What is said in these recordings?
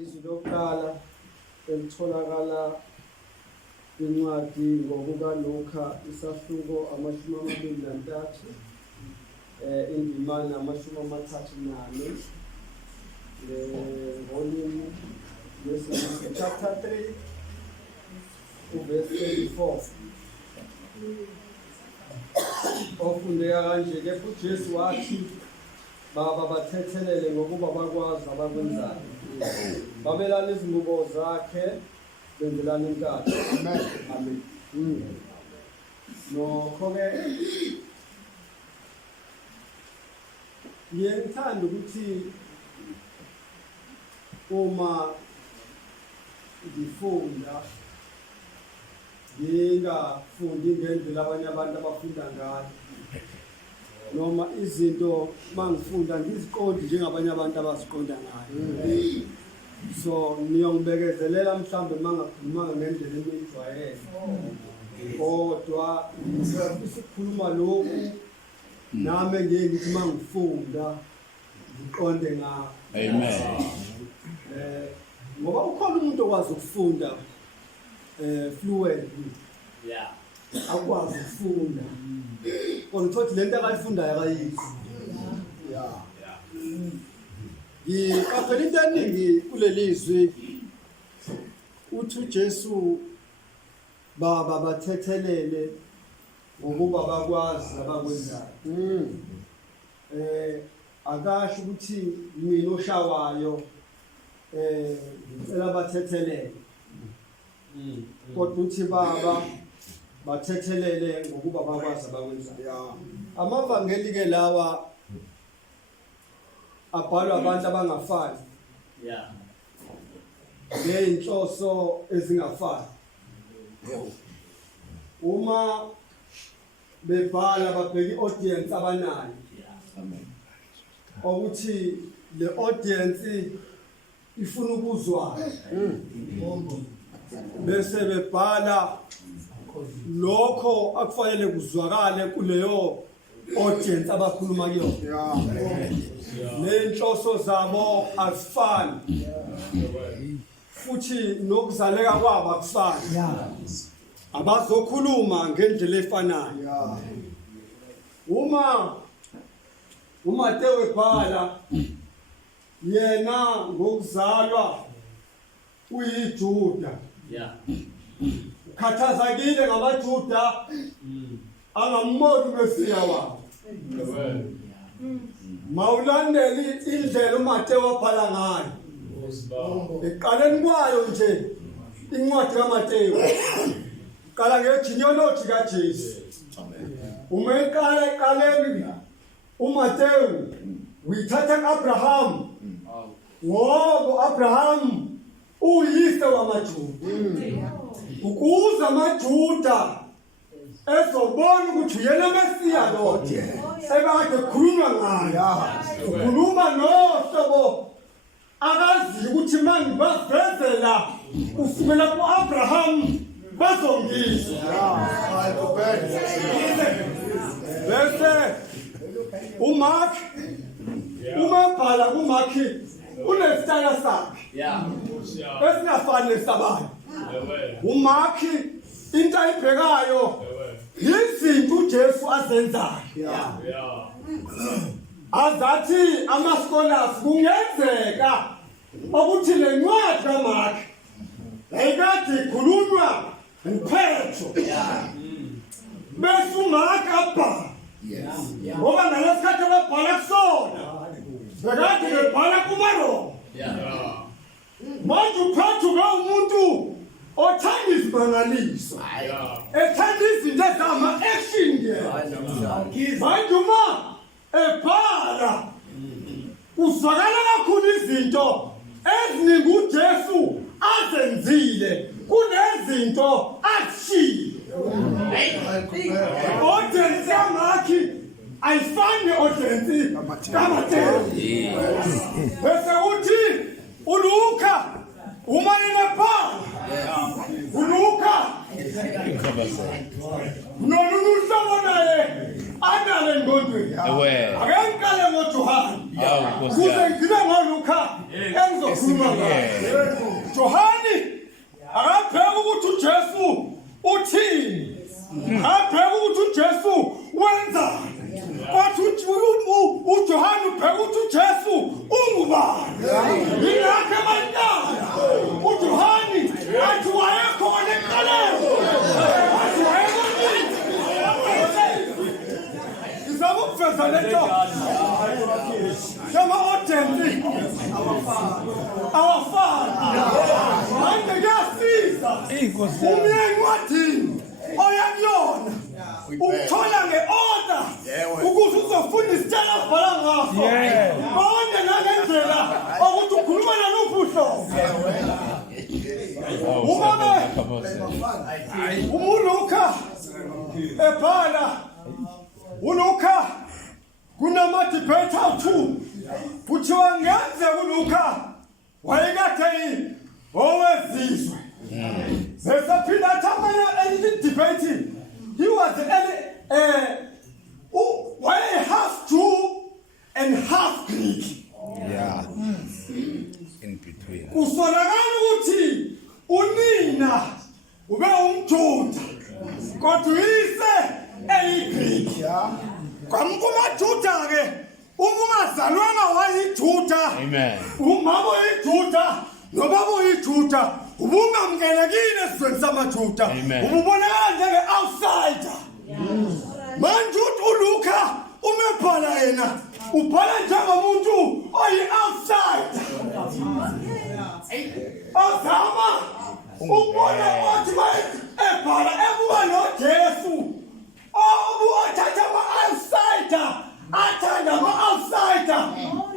izwi lokuqala elitholakala incwadi ngokukaLuka isahluko 23 indimana 34 volume chapter 3 verse 24 ofundeka kanje ke uJesu wathi baba bathethelele ngokuba bakwazi abakwenzayo babelana izingubo zakhe benzelana inkatho amen nokho-ke ngiyangithanda ukuthi uma ngifunda ngingafundi ngendlela abanye abantu abafunda ngayo noma izinto mangifunda ngiziqondi njengabanye abantu abaziqonda ngayo so niyongibekezelela mhlambe mangakhulumanga ngendlela engiyijwayele kodwa isikhuluma lokhu nami ngeke ngithi mangifunda ngiqonde ngakho amen ngoba ukhona umuntu okwazi ukufunda fluently akwazi ukufunda kodwa uthothi lento akayifundayo akayizwa ngikafela into eningi kuleli zwi uthi uJesu baba bathethelele ngokuba bakwazi abakwenzayo akasho ukuthi mina oshawayo ngicela bathethelele kodwa uthi baba bathethelele ngokuba bakwazi abakwenzayo amavangeli ke lawa abhalwa abantu abangafani ngeyinhloso ezingafani uma bebhala babheka i-audience abanayo ukuthi le audience ifuna ukuzwa bese bebhala lokho akufanele kuzwakale kuleyo audience abakhuluma kuyona nenhloso zabo azifani futhi nokuzaleka kwabo akufani abazokhuluma ngendlela efanayo uma uMateyu ebhala yena ngokuzalwa uyiJuda ukhathazekile ngamaJuda angamoni uMesiya wabo mawulandeli indlela uMateyu abhala ngayo eqaleni kwayo nje incwadi kaMateyu qala ngegenealogy kaJesu uma eqala eqaleni uMateyu uyithatha kuAbraham ngoba Abraham uyise wamaJuda ukuze amaJuda ezobona ukuthi uyena Mesiya lo ebakade kukhulunywa ngayo ukhuluma nohlobo akazi ukuthi manje bavezela kusukela kuAbraham bazongizwa bese uMark umabhala kuMark unesitayela sakhe esingafani nesabanye uMark into ayibhekayo izinto uJesu azenzayo azathi ama-scholars kungenzeka ukuthi le ncwadi kaMark yayikade ikhulunywa uPetro bese uMark abhala ngoba nalesikhathi ababhala kusona bekade bebhala kumaRoma manje uPetro umuntu othanda izimangaliso ethanda izinto ezama-action manje uma ebhala kuzwakala kakhulu izinto eziningi uJesu azenzile kunezinto azishilo audience yamakhi ayifani ne-audience kaMateyu bese uthi uLuka uma ninebhala uLuka nolunye uhlobo naye anale engqondweni ake ngiqale ngoJohane ukuze ngile ngalokha engizokhuluma ngayo. Johani akabheka ukuthi uJesu uthini. Akabheka ukuthi uJesu wenzani. Kwathi uJohane ubheka ukuthi uJesu ungubani. Yingakho abantwana uJohane athi wayekhona ekuqaleni. Athi wayekhona. Izama ukuveza lento. Shama odendi. Awafani. Manje kuyasiza. Umyeni wathini oyakuyona. Ukuthola nge-order ukuthi uzofunda isitshela abhala ngaso. Konke nangendlela ukuthi ukhuluma naluphi uhlobo. ULuka ebhala uLuka kunama-debate awu-2 kuthiwa ngenzeka uLuka wayekade owezizwe. Besaphinda athi amanye debate. He was half Jew and half Greek. Yeah. In between. Kusonakala ukuthi unina ube umJuda kodwa uyise eyiGreek. KwaMaJuda ke ungazalwanga wayiJuda. Amen. Umama oyiJuda nobaba oyiJuda ubungamkelekile esizweni samaJuda. Ububonakala njenge-outsider. Manje uLuka umebhala yena ubhala njengomuntu oyi-outsider. Ozama ukubona ukuthi ebhala ebuka noJesu othatha ama-outsider athanda ama-outsider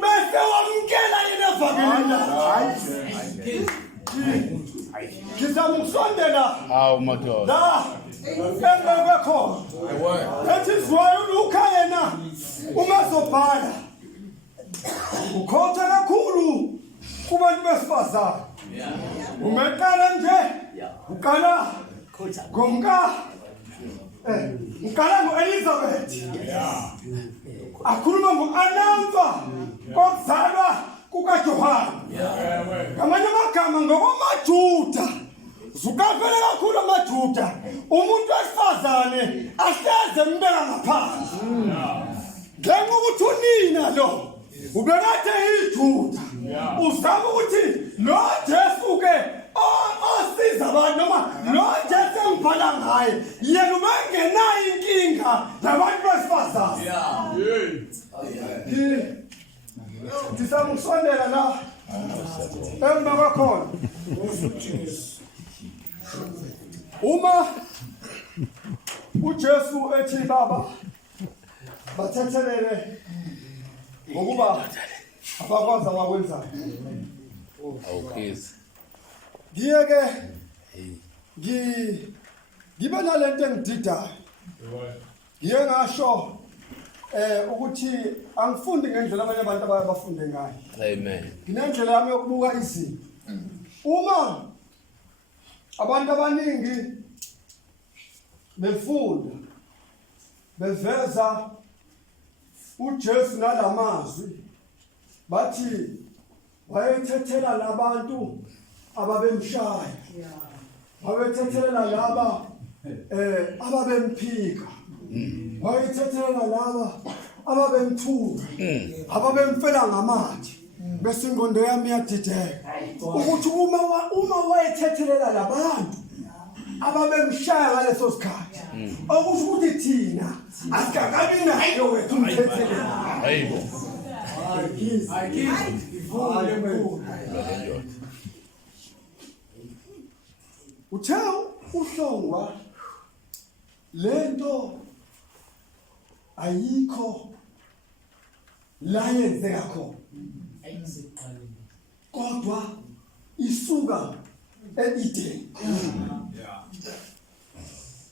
bese wamkela yena evangelini. Ngizama ukusondela la engeke khona. That is why uLuka yena umazobhala ukhotha kakhulu kubantu besifazane. Umekala nje ukala ukala ngo-Elizabeth. Akhuluma ngo-announcer kokuzalwa kukaJohane. Ngamanye amagama ngokwamaJuda zukavele kakhulu amaJuda umuntu wesifazane ahleze embeka ngaphansi. Ngenxa ukuthi unina lo ubekade yiJuda uzama ukuthi lo Jesu ke osiza abantu noma lo Jesu engibhala ngaye yena ubengenayo inkinga nabantu besifazane. Ndizama ukusondela la emva kwakhona. Uma uJesu ethi baba bathethelele ngokuba abakwazi abakwenzayo. Okay. Ngibe nalento engididayo. Ngiye ngasho ukuthi angifundi ngendlela abanye abantu abafunde ngayo. Amen. Nginendlela yami yokubuka izinto. Uma abantu abaningi befunda beveza uJesu nalamazwi bathi wayethethela labantu ababemshaya. Wayethethela laba ababemphika. Wayethethela laba ababemthuka. Ababemfela ngamathe. Bese ingqondo yami yadideka ukuthi uma wayethethelela labantu ababemshaya ngaleso sikhathi okusho ukuthi thina asikabi nayo wethu umthethelela. Hayibo. Uthe uhlongwa lento ayikho la yenzeka khona. Kodwa isuka e-Eden.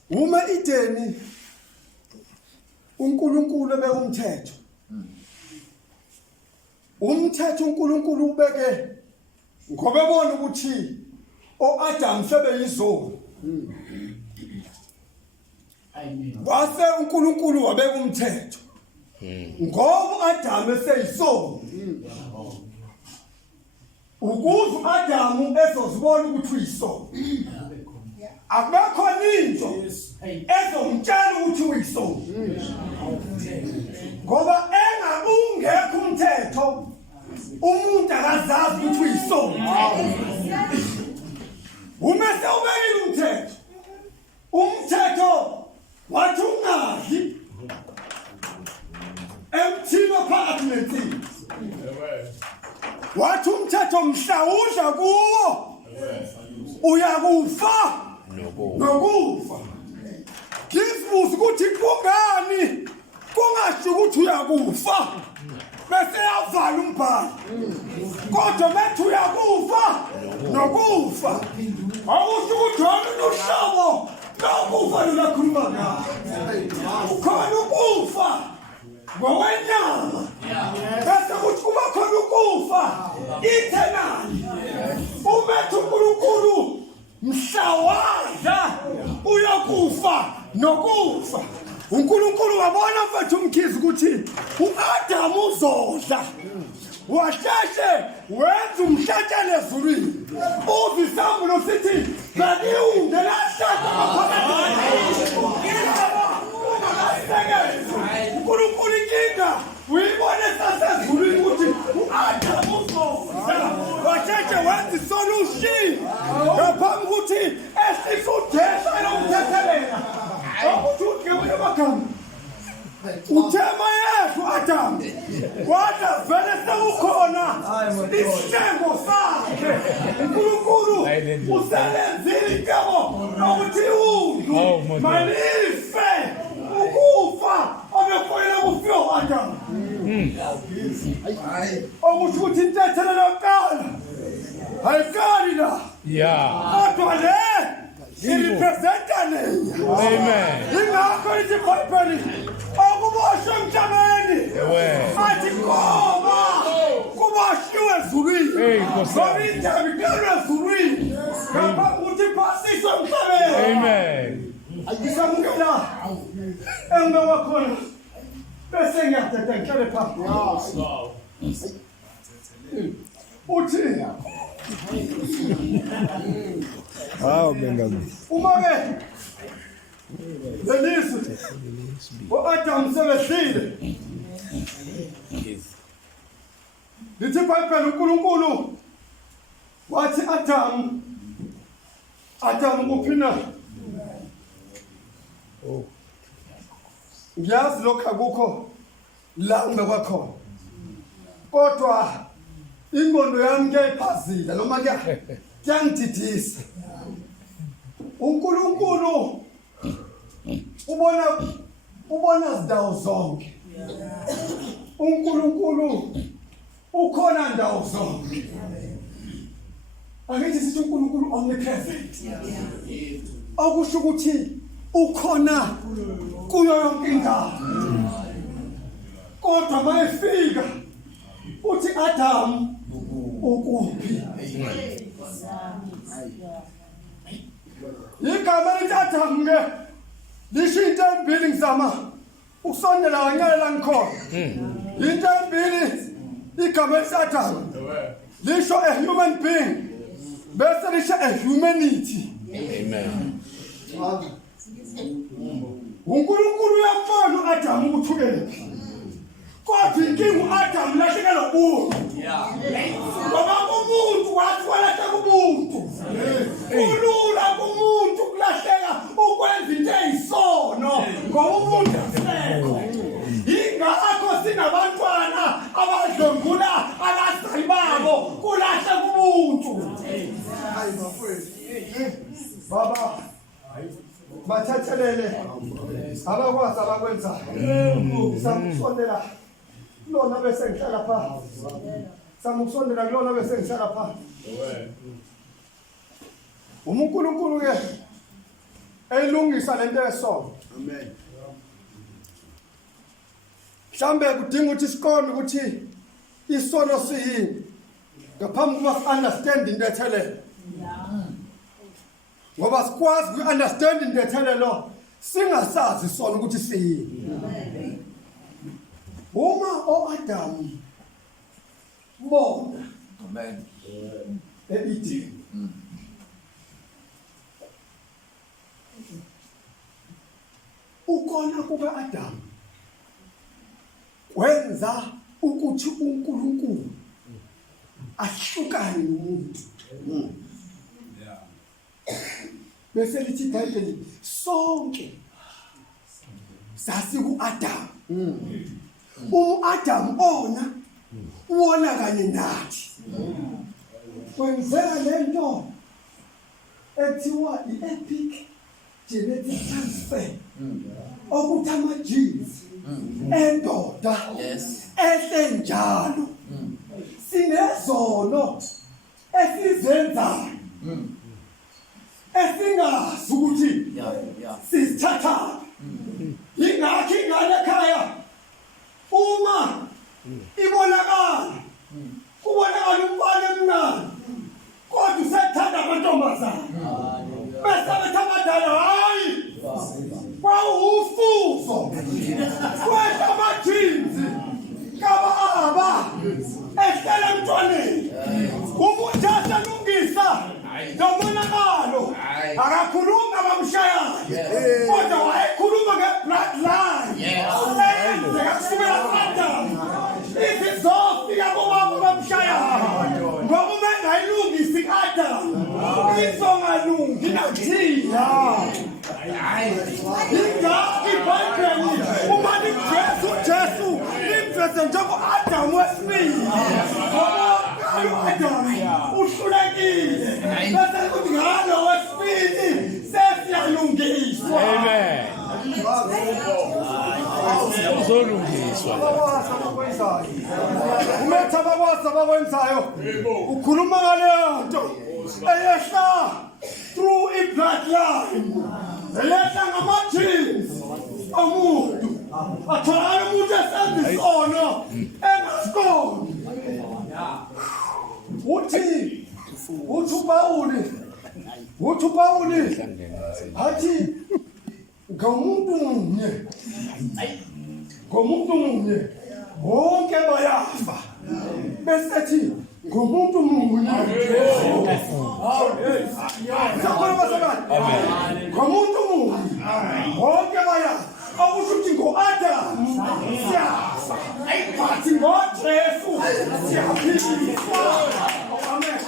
Uma e-Eden uNkulunkulu ebeka umthetho. Umthetho uNkulunkulu ubeke ngoba ebona ukuthi o-Adam sebeyizolo. Wase uNkulunkulu wabeka umthetho. Ngoba uAdam eseyisolo ukuze uAdamu ezozibona ukuthi uyisono. Akubekho into ezomtshela ukuthi uyisono. Ngoba ungekho umthetho umuntu akazazi ukuthi uyisono. Uma sewubekile umthetho wathi ungadli emthini phakathi nensini. Wathi umthetho mhlawudla kuwo uyakufa nokufa. Ngisibuza ukuthi kungani kungasho ukuthi uyakufa bese yavala umbhalo. Kodwa bethi uyakufa nokufa. Awusho ukuthi uhlobo nokufa lunakhuluma ngayo. Ukhona ukufa ngokwenyama. Bese kuthi kuba khona ukufa eternally. Umethu uNkulunkulu mhlawadla uyakufa nokufa. uNkulunkulu wabona mfethu umkhizi ukuthi uAdamu uzodla. Washeshe wenza umhlatshelo ezulwini. Uzisambulo sithi baniunde lahlaka ngaphakathi. uNkulunkulu inkinga uyibone sasezulwini ukuthi uAdamu uzodla. Washeshe wenza isolution ngaphambi ukuthi ehlise udesha lokuthethelela. Ukuthi uthemele amagama. Uthema yethu Adamu. Kodwa vele sekukhona isinengo sakhe. uNkulunkulu uselenzile incebo nokuthi udlu malife ukufa obekhona ukufika uAdamu. Okusho ukuthi intethelelo yokuqala ayiqali la. Kodwa le irepresenta leya. Ingakho lithi iBhayibheli okuboshwe emhlabeni athi ngoba kuboshiwe ezulwini. Ngoba indaba iqalwe ezulwini ngaphambi ukuthi iphasiswe emhlabeni. Ngisamukela engibekwa khona bese ngiyathetha ngihlale phansi. Uthi bengazi. Uma-ke lelizwe uAdamu sebehlile. Lithi iBhayibheli uNkulunkulu wathi Adamu kuphi na? Ngiyazi lokho akukho la ungekwa khona. Kodwa ingqondo yami kuyayiphazila noma kuyangididisa. uNkulunkulu ubona izindawo zonke. uNkulunkulu ukhona ndawo zonke. Angithi sithi uNkulunkulu omnipresent. Okusho ukuthi ukhona kuyo yonke indawo. Kodwa mayefika uthi Adamu ukuphi? Igama lithi Adamu ke lisho into embili ngizama ukusondela kancane la ngikhona. Into embili igama lithi Adamu lisho a human being bese lisho a humanity. uNkulunkulu uyambona uAdamu ukuthi ukephi. Kodwa inkinga uAdamu lahlekelwa ubuntu. Ngoba umuntu wathi walahleka ubuntu. Kulula kumuntu kulahleka ukwenza into eyisono ngoba umuntu asekho. Ingakho sinabantwana abadlongula abazali babo kulahleka ubuntu. Baba bathathelele abakwazi abakwenzayo. Samusondela lona bese ngihlala phansi. Samusondela kulona bese ngihlala phansi. uNkulunkulu ke elungisa lento esono. Amen. Mhlambe kudinga ukuthi siqonde ukuthi isono siyini ngaphambi kokuba understand into ethelele. Ngoba sikwazi uku-understand into ethelelo singasazi isono ukuthi siyini. Uma uAdamu bona Amen. e-Eden. Ukona kuka-Adamu wenza ukuthi uNkulunkulu ahlukane nomuntu. Bese lithi iBhayibheli sonke sasiku-Adamu. U-Adamu wona kanye nathi. Kwenzeka lento ekuthiwa i-epic genetic transfer. Ukuthi ama-genes endoda ehle njalo sinezono esizenzayo esingazi ukuthi sizithatha. Yingakho ingane ekhaya uma ibonakala kubonakala umfana emncane kodwa usethanda amantombazane bese bethi abadala hayi kwawufuzo kwehla ama-genes kaba-aba ehlela emntwaneni. Umuntu asalungisa nomonakalo akakhuluma abamshayayo kodwa wayekhuluma nge-bloodline eyenzeka kusukela ku-Adamu ithi zofika kubaba abamshayayo ngoba uma engayilungisi i-Adamu izongalungi nakuthina. Yingakho iBhayibheli uma limveza uJesu limveze njengo-Adamu wesibili ngoba u-Adamu uhlulekile bese kuthi ngalo wesibili sesiyalungiswa. Amen. Uzolungiswa. Umetha abakwazi abakwenzayo ukhuluma ngaleyo nto eyehla through i-bloodline, eyehla ngama-genes omuntu atholakala umuntu esenza isono engasikoni. Uthi uPawuli athi ngomuntu munye bonke bayafa bese ethi ngomuntu munye ngomuntu munye bonke bayafa. Akusho ukuthi ngo-Adamu siyafa but ngoJesu siyaphiliswa. Amen.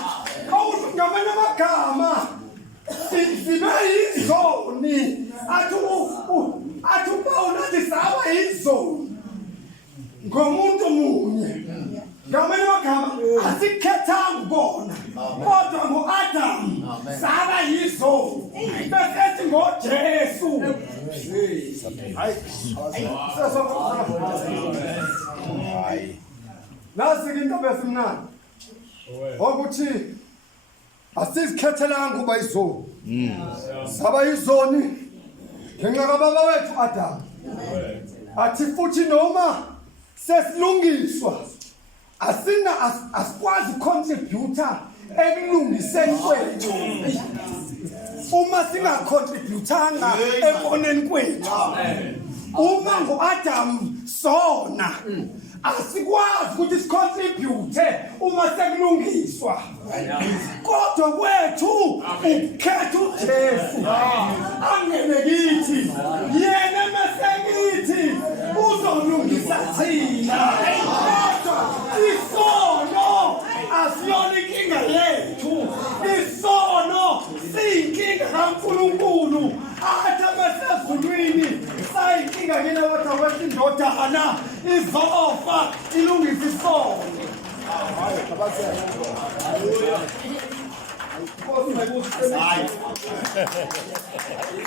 Akusho ngamanye amagama sibe yizoni athi uPawuli athi saba yizoni ngomuntu munye. Ngamanye amagama asikhethanga bona kodwa ngo-Adamu saba yizoni bese ethi ngoJesu. Nasi-ke into besimnandi ukuthi asizikhethelanga ukuba yizoni, saba yizoni ngenxa kababa wethu Adamu. Athi futhi noma sesilungiswa asikwazi ucontributor ekulungiseni kwethu uma singacontributanga eboneni kwethu. Uma ngo-Adamu sona asikwazi ukuthi sicontribute uma sekulungiswa kodwa kwethu ukukhetha uJesu angene kithi yena mesekithi uzolungisa thina. Kodwa isono asiyona inkinga yethu, isono siyinkinga kaNkulunkulu. Athi amasezulwini sayinkinga kena wathi awethu indodana izofa ilungisa isono.